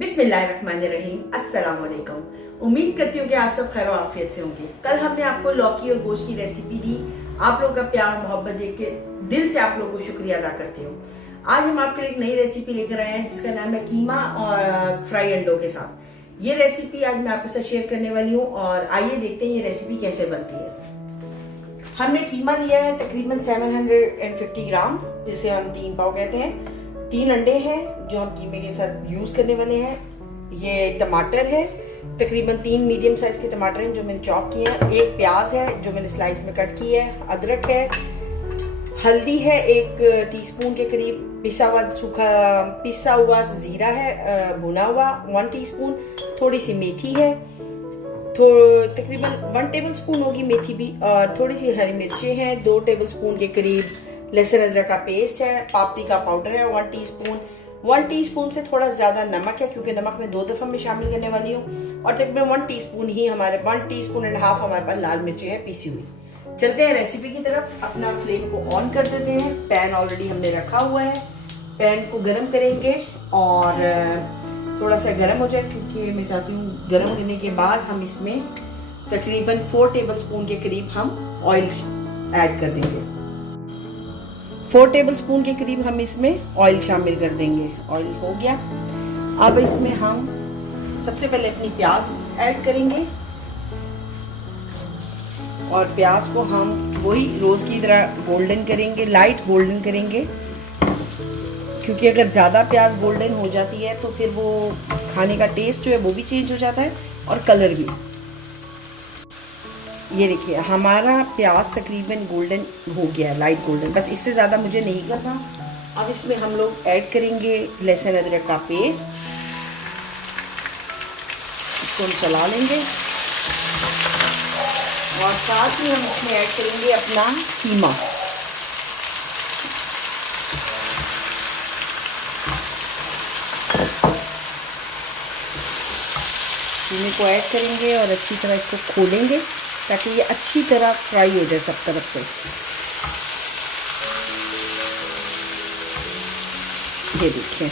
बिस्मिल्लाहिर्रहमानिर्रहीम, अस्सलाम वालेकुम। उम्मीद करती हूँ कि आप सब खैर आफियत से होंगे। कल हमने आपको लौकी और गोश्त की रेसिपी दी। आप लोगों का प्यार मोहब्बत देख के दिल से आप लोगों को शुक्रिया अदा करती हूँ। आज हम आपके लिए एक नई रेसिपी लेकर आए हैं जिसका नाम है कीमा और फ्राई अंडों के साथ। ये रेसिपी आज मैं आपके साथ शेयर करने वाली हूँ और आइए देखते हैं ये रेसिपी कैसे बनती है। हमने कीमा लिया है तकरीबन 750 ग्राम, जिसे हम 3 पाव कहते हैं। 3 अंडे हैं जो हम कीमे के साथ यूज करने वाले हैं। ये टमाटर है, तकरीबन 3 मीडियम साइज के टमाटर हैं जो मैंने चॉप किए हैं। एक प्याज है जो मैंने स्लाइस में कट की है। अदरक है, हल्दी है 1 टीस्पून के करीब, पिसा हुआ जीरा है भुना हुआ 1 टीस्पून, थोड़ी सी मेथी है, तकरीबन 1 टेबलस्पून होगी मेथी भी, और थोड़ी सी हरी मिर्चें हैं 2 टेबलस्पून के करीब। लहसुन अदरक का पेस्ट है, पापरिका पाउडर है 1 टीस्पून। 1 टीस्पून से थोड़ा ज्यादा नमक है क्योंकि नमक मैं 2 दफा में शामिल करने वाली हूँ। और तकरीबन 1 teaspoon he 1 teaspoon and half हमारे पास लाल मिर्ची है पीसी हुई। चलते हैं रेसिपी की तरफ। अपना फ्लेम को ऑन कर देते हैं। पैन ऑलरेडी हमने रखा हुआ है। पैन को गर्म करेंगे और थोड़ा सा गर्म हो जाए क्योंकि मैं चाहती हूँ गर्म होने के बाद हम इसमें तकरीबन 4 टेबलस्पून के करीब हम ऑयल ऐड कर देंगे। 4 टेबलस्पून के करीब हम इसमें ऑयल शामिल कर देंगे। ऑयल हो गया। अब इसमें हम सबसे पहले अपनी प्याज ऐड करेंगे और प्याज को हम वही रोज की तरह गोल्डन करेंगे, लाइट गोल्डन करेंगे, क्योंकि अगर ज़्यादा प्याज गोल्डन हो जाती है तो फिर वो खाने का टेस्ट जो है वो भी चेंज हो जाता है और कलर भी। ये देखिए हमारा प्याज तकरीबन गोल्डन हो गया, लाइट गोल्डन, बस इससे ज़्यादा मुझे नहीं करना। अब इसमें हम लोग ऐड करेंगे लहसुन अदरक का पेस्ट। इसको हम चला लेंगे और साथ ही हम इसमें ऐड करेंगे अपना कीमा। कीमे को ऐड करेंगे और अच्छी तरह इसको खोलेंगे ताकि ये अच्छी तरह फ्राई हो जाए सब तरफ से। ये देखिए,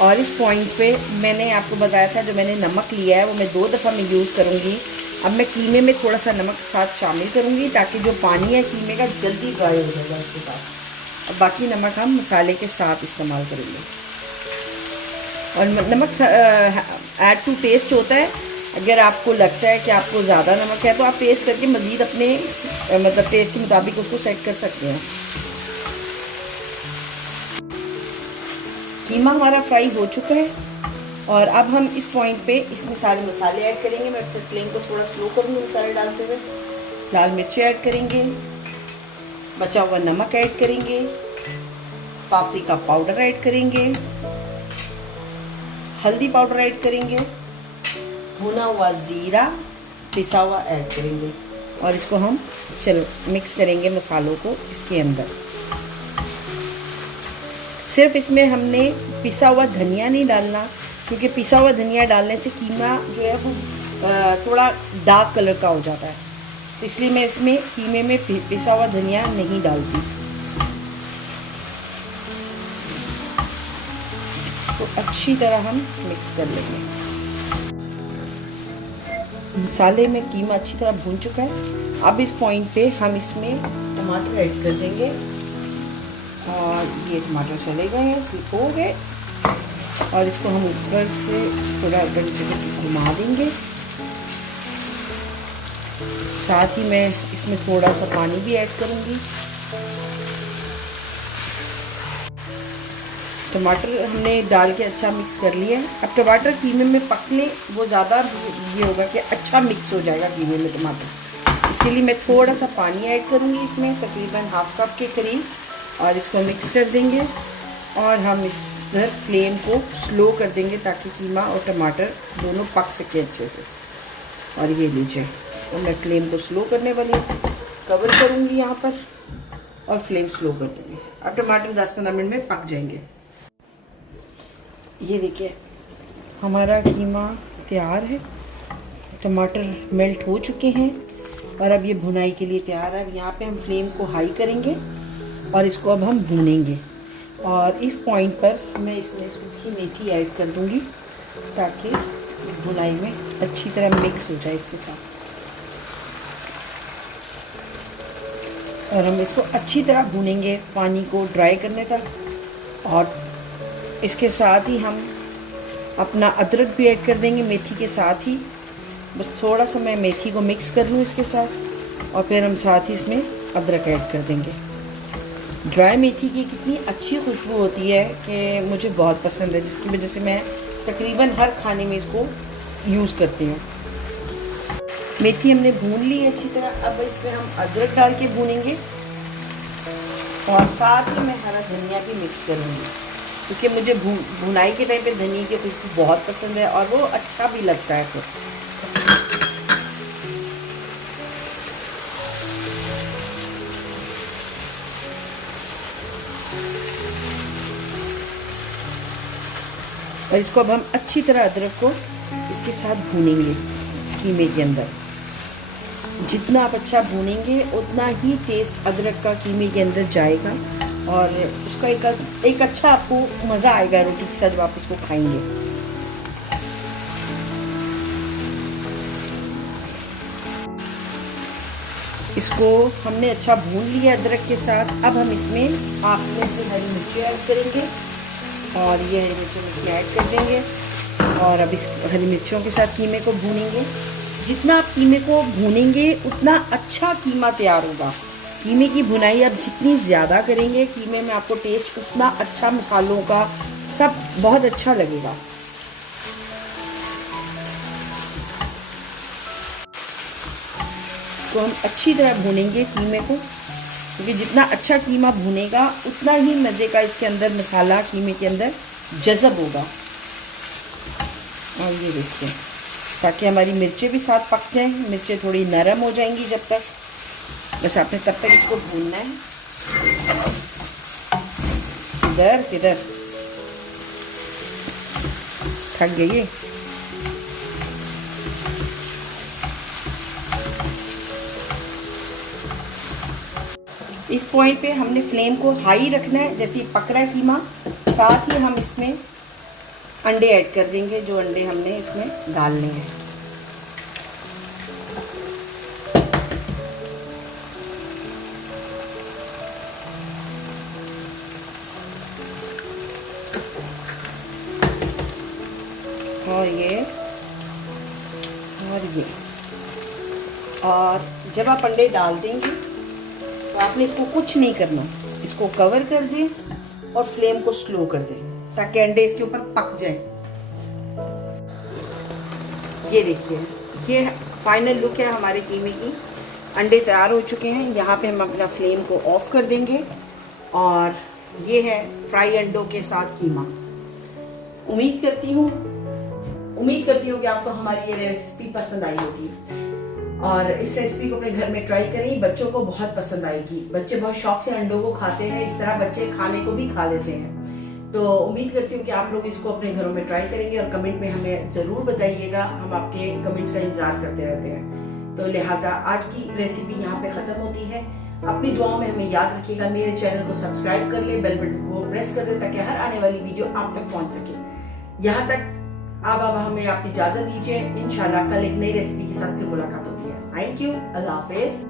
और इस पॉइंट पे मैंने आपको बताया था जो मैंने नमक लिया है वो मैं 2 दफ़ा में यूज़ करूँगी। अब मैं कीमे में थोड़ा सा नमक साथ शामिल करूँगी ताकि जो पानी है कीमे का जल्दी ड्राई हो जाएगा इसके साथ। अब बाकी नमक हम मसाले के साथ इस्तेमाल करेंगे। और नमक ऐड टू टेस्ट होता है। अगर आपको लगता है कि आपको ज़्यादा नमक है तो आप टेस्ट करके मज़ीद अपने मतलब टेस्ट के मुताबिक उसको सेट कर सकते हैं। कीमा हमारा फ्राई हो चुका है और अब हम इस पॉइंट पे इसमें सारे मसाले ऐड करेंगे। मैं फिर फ्लेम को थोड़ा स्लो करूँगी मसाले डालते हुए। लाल मिर्ची ऐड करेंगे, बचा हुआ नमक ऐड करेंगे, पापरिका पाउडर ऐड करेंगे, हल्दी पाउडर ऐड करेंगे, भुना हुआ ज़ीरा पिसा हुआ ऐड करेंगे और इसको हम मिक्स करेंगे मसालों को इसके अंदर। सिर्फ इसमें हमने पिसा हुआ धनिया नहीं डालना क्योंकि पिसा हुआ धनिया डालने से कीमा जो है वो थोड़ा डार्क कलर का हो जाता है, तो इसलिए मैं इसमें कीमे में पिसा हुआ धनिया नहीं डालती। तो अच्छी तरह हम मिक्स कर लेंगे। मसाले में कीमा अच्छी तरह भून चुका है। अब इस पॉइंट पे हम इसमें टमाटर ऐड कर देंगे और ये टमाटर चले गए हैं, स्लिप हो गए, और इसको हम ऊपर से थोड़ा घुमा देंगे। साथ ही मैं इसमें थोड़ा सा पानी भी ऐड करूँगी। टमाटर हमने डाल के अच्छा मिक्स कर लिया है। अब टमाटर कीमे में पकने वो ज़्यादा ये होगा कि अच्छा मिक्स हो जाएगा कीमे में टमाटर। इसके लिए मैं थोड़ा सा पानी ऐड करूँगी इसमें तकरीबन ½ कप के करीब, और इसको मिक्स कर देंगे और हम इस पर फ्लेम को स्लो कर देंगे ताकि कीमा और टमाटर दोनों पक सके अच्छे से। और ये लीजिए, तो मैं फ्लेम को स्लो करने वाली कवर करूँगी यहाँ पर और फ्लेम स्लो कर दूँगी। अब टमाटर 10-15 मिनट में पक जाएंगे। ये देखिए हमारा कीमा तैयार है, टमाटर मेल्ट हो चुके हैं और अब ये भुनाई के लिए तैयार है। अब यहाँ पे हम फ्लेम को हाई करेंगे और इसको अब हम भूनेंगे। और इस पॉइंट पर मैं इसमें सूखी मेथी ऐड कर दूँगी ताकि भुनाई में अच्छी तरह मिक्स हो जाए इसके साथ। और हम इसको अच्छी तरह भूनेंगे पानी को ड्राई करने तक। और इसके साथ ही हम अपना अदरक भी ऐड कर देंगे मेथी के साथ ही। बस थोड़ा सा मैं मेथी को मिक्स कर लूँ इसके साथ, और फिर हम साथ ही इसमें अदरक ऐड कर देंगे। ड्राई मेथी की कितनी अच्छी खुशबू होती है कि मुझे बहुत पसंद है, जिसकी वजह से मैं तकरीबन हर खाने में इसको यूज़ करती हूँ। मेथी हमने भून ली है अच्छी तरह। अब इसमें हम अदरक डाल के भूनेंगे, और साथ ही मैं हरा धनिया भी मिक्स करूँगी, क्योंकि मुझे भुनाई के टाइम पे धनिया की खुशबू बहुत पसंद है और वो अच्छा भी लगता है फिर। और इसको अब हम अच्छी तरह अदरक को इसके साथ भूनेंगे कीमे के अंदर। जितना आप अच्छा भूनेंगे उतना ही टेस्ट अदरक का कीमे के अंदर जाएगा, और उसका एक अच्छा आपको मज़ा आएगा रोटी के साथ जब आप इसको खाएंगे। इसको हमने अच्छा भून लिया अदरक के साथ। अब हम इसमें हाफ में से हरी मिर्ची ऐड करेंगे, और ये हरी मिर्ची इसमें ऐड कर देंगे। और अब इस हरी मिर्चियों के साथ कीमे को भूनेंगे। जितना आप कीमे को भूनेंगे उतना अच्छा कीमा तैयार होगा। कीमे की भुनाई आप जितनी ज़्यादा करेंगे कीमे में, आपको टेस्ट उतना अच्छा, मसालों का सब बहुत अच्छा लगेगा। तो हम अच्छी तरह भूनेंगे कीमे को, क्योंकि जितना अच्छा कीमा भुनेगा उतना ही मज़े का इसके अंदर मसाला कीमे के अंदर जज़ब होगा। और ये देखिए, ताकि हमारी मिर्चें भी साथ पक जाएं। मिर्चें थोड़ी नरम हो जाएंगी जब तक, बस आपने तब तक इसको भूनना है। किधर किधर थक गई है। इस पॉइंट पे हमने फ्लेम को हाई रखना है, जैसे ही पक रहा है कीमा। साथ ही हम इसमें अंडे ऐड कर देंगे, जो अंडे हमने इसमें डालने हैं। और जब आप अंडे डाल देंगे तो आपने इसको कुछ नहीं करना, इसको कवर कर दें और फ्लेम को स्लो कर दें, ताकि अंडे इसके ऊपर पक जाएं। ये देखिए, ये फाइनल लुक है हमारे कीमे की। अंडे तैयार हो चुके हैं। यहाँ पे हम अपना फ्लेम को ऑफ कर देंगे, और ये है फ्राई अंडों के साथ कीमा। उम्मीद करती हूँ कि आपको हमारी ये रेसिपी पसंद आई होगी, और इस रेसिपी को अपने घर में ट्राई करें। बच्चों को बहुत पसंद आएगी। बच्चे बहुत शौक से अंडों को खाते हैं, इस तरह बच्चे खाने को भी खा लेते हैं। तो उम्मीद करती हूँ कि आप लोग इसको अपने घरों में ट्राई करेंगे, और कमेंट में हमें ज़रूर बताइएगा। हम आपके कमेंट्स का इंतजार करते रहते हैं। तो लिहाजा आज की रेसिपी यहाँ पे ख़त्म होती है। अपनी दुआओं में हमें याद रखिएगा। मेरे चैनल को सब्सक्राइब कर ले, बेल बटन को प्रेस कर दे, ताकि हर आने वाली वीडियो आप तक पहुँच सके। यहाँ तक अब हमें आप इजाज़त दीजिए। इंशाल्लाह कल एक नई रेसिपी के साथ फिर मुलाकात होती है। Thank you. अल्लाह हाफिज़।